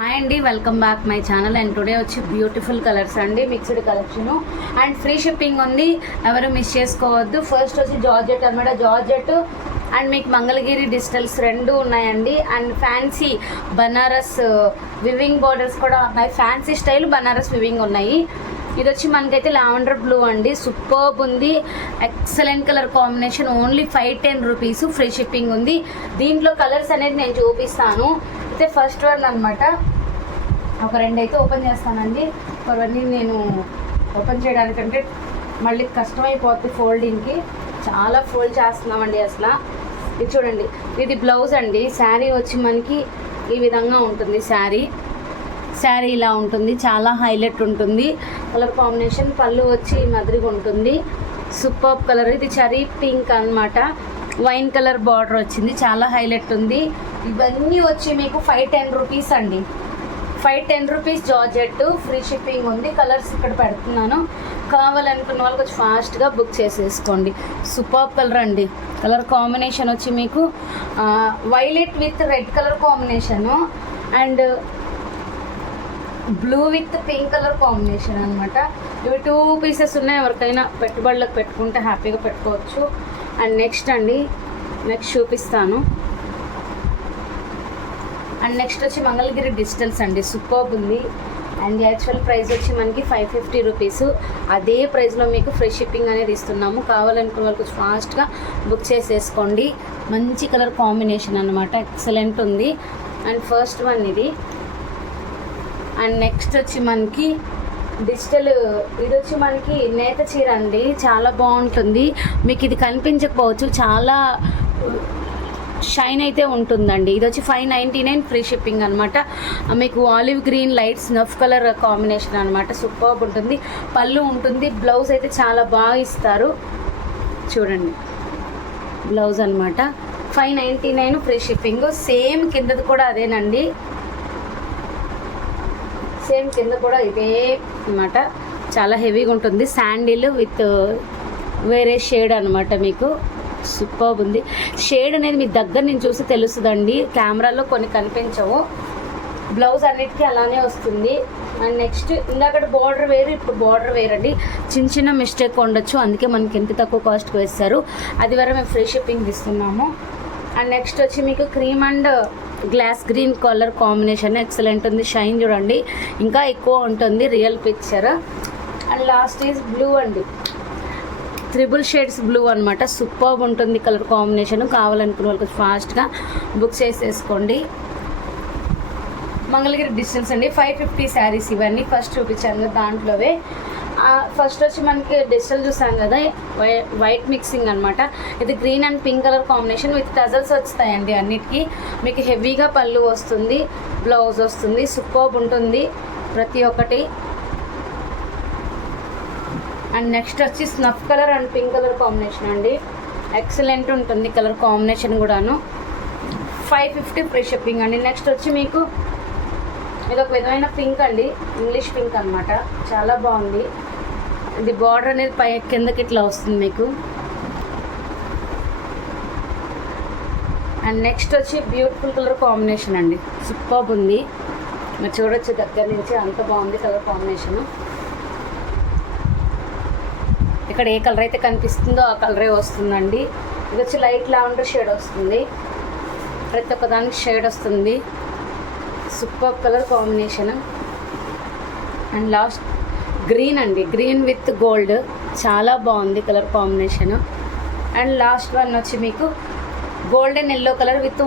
Hi అండి, welcome back my channel. And today వచ్చి beautiful colours అండి, mixed collection and free shipping ఉంది, ఎవరు మిస్ చేసుకోవద్దు. ఫస్ట్ వచ్చి జార్జెట్ అనమాట, జార్జెట్ అండ్ మీకు మంగళగిరి డిజిటల్స్ రెండు ఉన్నాయండి. And fancy Banaras weaving borders కూడా ఉన్నాయి, ఫ్యాన్సీ స్టైల్ బనారస్ వివింగ్ ఉన్నాయి. ఇది వచ్చి మనకైతే లావెండర్ బ్లూ అండి, సూపర్బ్ ఉంది, excellent colour combination. Only 510 rupees, free shipping ఉంది. దీంట్లో కలర్స్ అనేది నేను చూపిస్తాను. అయితే ఫస్ట్ వన్ అనమాట, ఒక రెండు అయితే ఓపెన్ చేస్తానండి. అవన్నీ నేను ఓపెన్ చేయడానికంటే మళ్ళీ కష్టమైపోతుంది ఫోల్డింగ్కి, చాలా ఫోల్డ్ చేస్తున్నామండి అసలు. ఇది చూడండి, ఇది బ్లౌజ్ అండి. శారీ వచ్చి మనకి ఈ విధంగా ఉంటుంది. శారీ ఇలా ఉంటుంది, చాలా హైలైట్ ఉంటుంది కలర్ కాంబినేషన్. పళ్ళు వచ్చి మదిరిగా ఉంటుంది, సూపర్ కలర్. ఇది చెరీ పింక్ అనమాట, వైన్ కలర్ బార్డర్ వచ్చింది, చాలా హైలైట్ ఉంది. ఇవన్నీ వచ్చి మీకు 510 రూపీస్ అండి, 510 రూపీస్ జార్జెట్, ఫ్రీ షిప్పింగ్ ఉంది. కలర్స్ ఇక్కడ పెడుతున్నాను, కావాలనుకున్న వాళ్ళు కొంచెం ఫాస్ట్గా బుక్ చేసేసుకోండి. సూపర్ కలర్ అండి. కలర్ కాంబినేషన్ వచ్చి మీకు violet with red colour combination and blue with pink colour combination అనమాట. ఇవి 2 పీసెస్ ఉన్నాయి, ఎవరికైనా పెట్టుబడులకు పెట్టుకుంటే హ్యాపీగా పెట్టుకోవచ్చు. అండ్ నెక్స్ట్ అండి, నెక్స్ట్ చూపిస్తాను. అండ్ నెక్స్ట్ వచ్చి మంగళగిరి డిజిటల్స్ అండి, సూపర్బ్ ఉంది. అండ్ యాక్చువల్ ప్రైస్ వచ్చి మనకి 550 రూపీస్. అదే ప్రైస్లో మీకు ఫ్రీ షిప్పింగ్ అనేది ఇస్తున్నాము. కావాలనుకున్న వాళ్ళకి ఫాస్ట్గా బుక్ చేసేసుకోండి. మంచి కలర్ కాంబినేషన్ అనమాట, ఎక్సలెంట్ ఉంది. అండ్ ఫస్ట్ వన్ ఇది. అండ్ నెక్స్ట్ వచ్చి మనకి డిజిటల్, ఇది వచ్చి మనకి నేత చీర అండి, చాలా బాగుంటుంది. మీకు ఇది కనిపించకపోవచ్చు, చాలా షైన్ అయితే ఉంటుందండి. ఇది వచ్చి 599, ఫ్రీ షిప్పింగ్ అనమాట. మీకు olive green light snuff colour combination అనమాట, సూపర్బ్ ఉంటుంది. పళ్ళు ఉంటుంది, బ్లౌజ్ అయితే చాలా బాగా ఇస్తారు. చూడండి బ్లౌజ్ అనమాట, 599, ఫ్రీ షిప్పింగ్. సేమ్ కిందది కూడా అదేనండి, సేమ్ కింద కూడా ఇదే అనమాట, చాలా హెవీగా ఉంటుంది. శాండిల్ విత్ వేరే షేడ్ అనమాట, మీకు సూపర్బ్ ఉంది. షేడ్ అనేది మీ దగ్గర నుంచి చూసి తెలుస్తుందండి, కెమెరాలో కొన్ని కనిపించవు. బ్లౌజ్ అన్నిటికీ అలానే వస్తుంది. అండ్ నెక్స్ట్ ఇందాక బార్డర్ వేరు, ఇప్పుడు బార్డర్ వేరండి. చిన్న మిస్టేక్ ఉండొచ్చు, అందుకే మనకి ఎంత తక్కువ కాస్ట్కి వేస్తారు. అది వరకు మేము ఫ్రీ షిప్పింగ్ ఇస్తున్నాము. అండ్ నెక్స్ట్ వచ్చి మీకు cream and glass green colour combination, excellent ఉంది. షైన్ చూడండి, ఇంకా ఎక్కువ ఉంటుంది, real picture. And last is blue అండి, 3 షేడ్స్ బ్లూ అనమాట, సూపర్బ్ ఉంటుంది కలర్ కాంబినేషన్. కావాలనుకున్న వాళ్ళకి ఫాస్ట్గా బుక్ చేసేసుకోండి. మంగళగిరి డిస్టెన్స్ అండి, 550 శారీస్ ఇవన్నీ. ఫస్ట్ చూపించాను కదా దాంట్లోవే. ఫస్ట్ వచ్చి మనకి డిజిటల్ చూసాం కదా, వైట్ మిక్సింగ్ అనమాట. ఇది green and pink colour combination with tassels వస్తాయండి అన్నిటికీ. మీకు హెవీగా పళ్ళు వస్తుంది, బ్లౌజ్ వస్తుంది, సూపర్బ్ ఉంటుంది ప్రతి ఒక్కటి. అండ్ నెక్స్ట్ వచ్చి snuff colour and pink colour combination అండి, ఎక్సలెంట్ ఉంటుంది కలర్ కాంబినేషన్ కూడాను. 550, ఫ్రీ షిప్పింగ్ అండి. నెక్స్ట్ వచ్చి మీకు ఇది ఒక విధమైన పింక్ అండి, ఇంగ్లీష్ పింక్ అనమాట, చాలా బాగుంది. ఇది బార్డర్ అనేది పై కిందకి ఇట్లా వస్తుంది మీకు. అండ్ నెక్స్ట్ వచ్చి బ్యూటిఫుల్ కలర్ కాంబినేషన్ అండి, సూపర్బ్ ఉంది. మీరు చూడొచ్చు దగ్గర నుంచి, అంత బాగుంది కలర్ కాంబినేషను. ఇక్కడ ఏ కలర్ అయితే కనిపిస్తుందో ఆ కలరే వస్తుందండి. ఇది వచ్చి లైట్ లావెండర్ షేడ్ వస్తుంది, ప్రతి ఒక్క దానికి షేడ్ వస్తుంది, super colour combination. And last green అండి, గ్రీన్ విత్ గోల్డ్, చాలా బాగుంది colour combination. And last one వచ్చి మీకు golden yellow colour with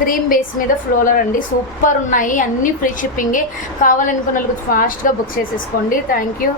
cream base మీద ఫ్లోరర్ అండి, సూపర్ ఉన్నాయి. అన్నీ ఫ్రీ షిప్పింగే. కావాలనుకున్న వాళ్ళకి ఫాస్ట్గా బుక్ చేసేసుకోండి. Thank you.